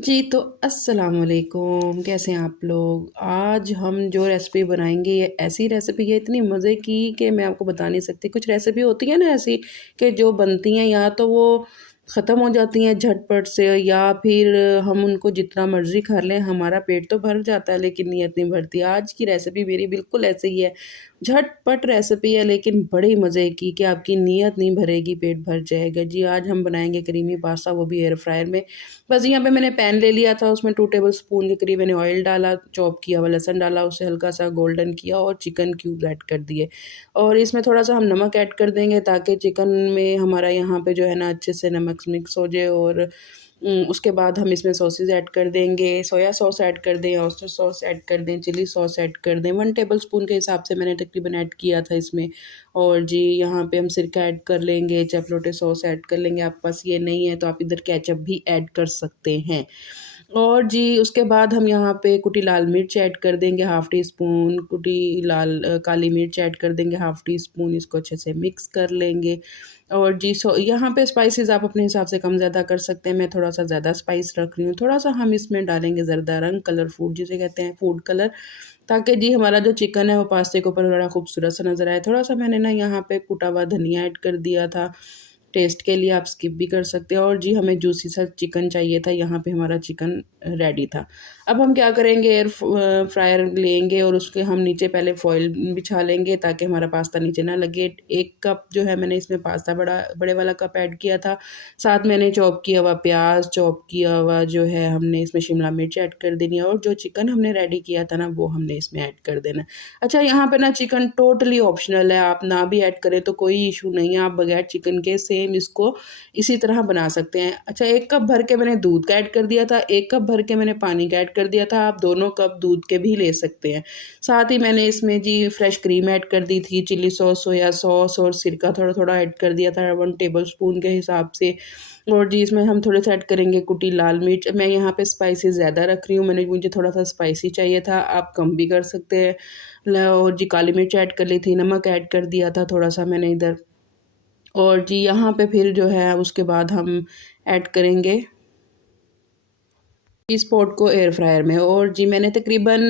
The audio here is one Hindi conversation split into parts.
जी, तो अस्सलाम वालेकुम, कैसे हैं आप लोग? आज हम जो रेसिपी बनाएँगे ये ऐसी रेसिपी है इतनी मज़े की कि मैं आपको बता नहीं सकती। कुछ रेसिपी होती है ना ऐसी कि जो बनती हैं या तो वो ख़त्म हो जाती हैं झटपट से या फिर हम उनको जितना मर्ज़ी खा लें हमारा पेट तो भर जाता है लेकिन नीयत नहीं भरती। आज की रेसिपी मेरी बिल्कुल ऐसे ही है। झटपट रेसिपी है लेकिन बड़े मज़े की कि आपकी नीयत नहीं भरेगी, पेट भर जाएगा। जी, आज हम बनाएँगे क्रीमी पास्ता वो भी एयर फ्रायर में। बस यहाँ पे मैंने पैन ले लिया था, उसमें 2 टेबलस्पून के करीब मैंने ऑयल डाला, चॉप किया हुआ लहसुन डाला, उसे हल्का-सा गोल्डन किया और चिकन क्यूब्स ऐड कर दिए। और इसमें थोड़ा-सा हम नमक ऐड कर देंगे ताकि चिकन में हमारा यहाँ पे जो है ना अच्छे से नमक मिक्स हो जाए और उसके बाद हम इसमें सॉसेज़ ऐड कर देंगे, सोया सॉस ऐड कर दें, ऑयस्टर सॉस ऐड कर दें, चिली सॉस ऐड कर दें। 1 टेबलस्पून के हिसाब से मैंने तकरीबन ऐड किया था इसमें। और जी, यहाँ पे हम सिरका ऐड कर लेंगे, चपलोटे सॉस ऐड कर लेंगे। आपके पास ये नहीं है तो आप इधर केचअप भी ऐड कर सकते हैं। और जी, उसके बाद हम यहाँ पे कुटी लाल मिर्च ऐड कर देंगे हाफ़ टी स्पून, काली मिर्च ऐड कर देंगे हाफ़ टी स्पून, इसको अच्छे से मिक्स कर लेंगे। और जी, यहाँ पे स्पाइसेस आप अपने हिसाब से कम ज़्यादा कर सकते हैं, मैं थोड़ा-सा ज़्यादा स्पाइस रख रही हूँ। थोड़ा-सा हम इसमें डालेंगे ज़रदा रंग, कलर फूड जिसे कहते हैं, फूड कलर, ताकि जी हमारा जो चिकन है वो पास्ते के ऊपर बड़ा खूबसूरत सा नज़र आए। थोड़ा-सा मैंने ना यहाँ पे कुटा हुआ धनिया ऐड कर दिया था, टेस्ट के लिए आप स्किप भी कर सकते हैं। और जी, हमें जूसी सा चिकन चाहिए था, यहाँ पे हमारा चिकन रेडी था। अब हम क्या करेंगे, फ्रायर लेंगे और उसके हम नीचे पहले फ़ॉइल बिछा लेंगे ताकि हमारा पास्ता नीचे ना लगे। 1 कप जो है मैंने इसमें पास्ता बड़े वाला कप ऐड किया था। साथ मैंने चॉप किया हुआ प्याज़, चॉप किया हुआ जो है हमने इसमें शिमला मिर्च ऐड कर देनी है और जो चिकन हमने रेडी किया था ना वो हमने इसमें ऐड कर देना है। अच्छा, यहाँ पे ना चिकन टोटली ऑप्शनल है, आप ना भी ऐड करें तो कोई इश्यू नहीं है, आप बगैर चिकन के सेम इसको इसी तरह बना सकते हैं। अच्छा, 1 कप भर के मैंने दूध का ऐड कर दिया था, 1 कप भर के मैंने पानी का ऐड कर दिया था, आप दोनों कप दूध के भी ले सकते हैं। साथ ही मैंने इसमें जी फ्रेश क्रीम ऐड कर दी थी, चिली सॉस, सोया सॉस और सिरका थोड़ा-थोड़ा ऐड कर दिया था 1 टेबलस्पून के हिसाब से। और जी, इसमें हम थोड़े-से ऐड करेंगे कुटी लाल मिर्च। मैं यहाँ पे स्पाइसी ज़्यादा रख रही हूँ, मुझे थोड़ा-सा स्पाइसी चाहिए था, आप कम भी कर सकते हैं। और जी, काली मिर्च ऐड कर ली थी, नमक ऐड कर दिया था थोड़ा-सा मैंने इधर। और जी, यहाँ पे फिर जो है उसके बाद हम ऐड करेंगे इस पॉट को एयर फ्रायर में। और जी, मैंने तकरीबन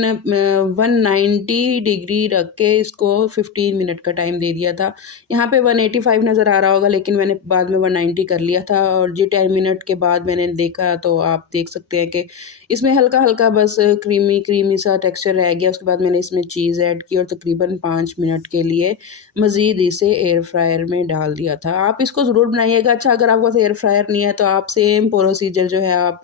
190 डिग्री रख के इसको 15 मिनट का टाइम दे दिया था। यहाँ पे 185 नज़र आ रहा होगा लेकिन मैंने बाद में 190 कर लिया था। और जी, 10 मिनट के बाद मैंने देखा तो आप देख सकते हैं कि इसमें हल्का-हल्का बस क्रीमी सा टेक्सचर रह गया। उसके बाद मैंने इसमें चीज़ ऐड की और तकरीबन 5 मिनट के लिए मज़ीद इसे एयर फ्रायर में डाल दिया था। आप इसको ज़रूर बनाइएगा। अच्छा, अगर आपके पास एयर फ्रायर नहीं है तो आप सेम प्रोसीजर जो है आप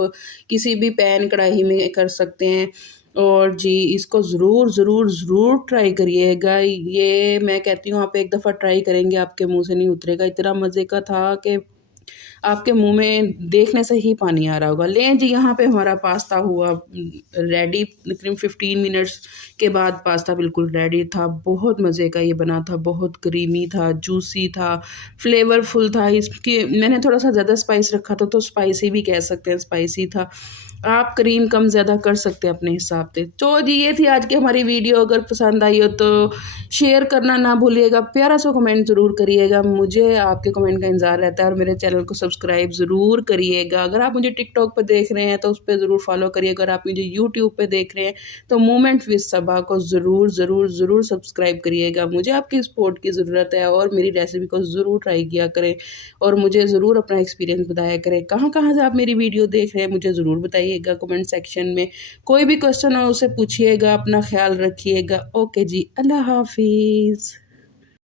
किसी भी पैन कढ़ाई में कर सकते हैं। और जी, इसको ज़रूर ट्राई करिएगा। ये मैं कहती हूँ आप एक दफ़ा ट्राई करेंगे आपके मुँह से नहीं उतरेगा। इतना मज़े का था कि आपके मुँह में देखने से ही पानी आ रहा होगा। लें जी, यहाँ पे हमारा पास्ता हुआ रेडी, तकरीबन 15 मिनट्स के बाद पास्ता बिल्कुल रेडी था। बहुत मज़े का ये बना था, बहुत क्रीमी था, जूसी था, फ्लेवरफुल था। इसकी मैंने थोड़ा-सा ज़्यादा स्पाइस रखा था तो स्पाइसी भी कह सकते हैं, स्पाइसी था। आप क्रीम कम ज़्यादा कर सकते हैं अपने हिसाब से। तो जी, ये थी आज की हमारी वीडियो। अगर पसंद आई हो तो शेयर करना ना भूलिएगा, प्यारा सा कमेंट ज़रूर करिएगा। मुझे आपके कमेंट का इंतज़ार रहता है और मेरे चैनल को सब्सक्राइब ज़रूर करिएगा। अगर आप मुझे टिकटॉक पे देख रहे हैं तो उस पे ज़रूर फॉलो करिए। अगर आप मुझे यूट्यूब पे देख रहे हैं तो मोमेंट्स विद सबा को ज़रूर सब्सक्राइब करिएगा। मुझे आपकी सपोर्ट की ज़रूरत है और मेरी रेसिपी को ज़रूर ट्राई किया करें और मुझे ज़रूर अपना एक्सपीरियंस बताया करें। कहाँ-कहाँ से आप मेरी वीडियो देख रहे हैं मुझे ज़रूर बताइएगा कमेंट सेक्शन में। कोई भी क्वेश्चन हो उसे पूछिएगा। अपना ख़्याल रखिएगा। ओके जी, अल्लाह हाफ़िज़।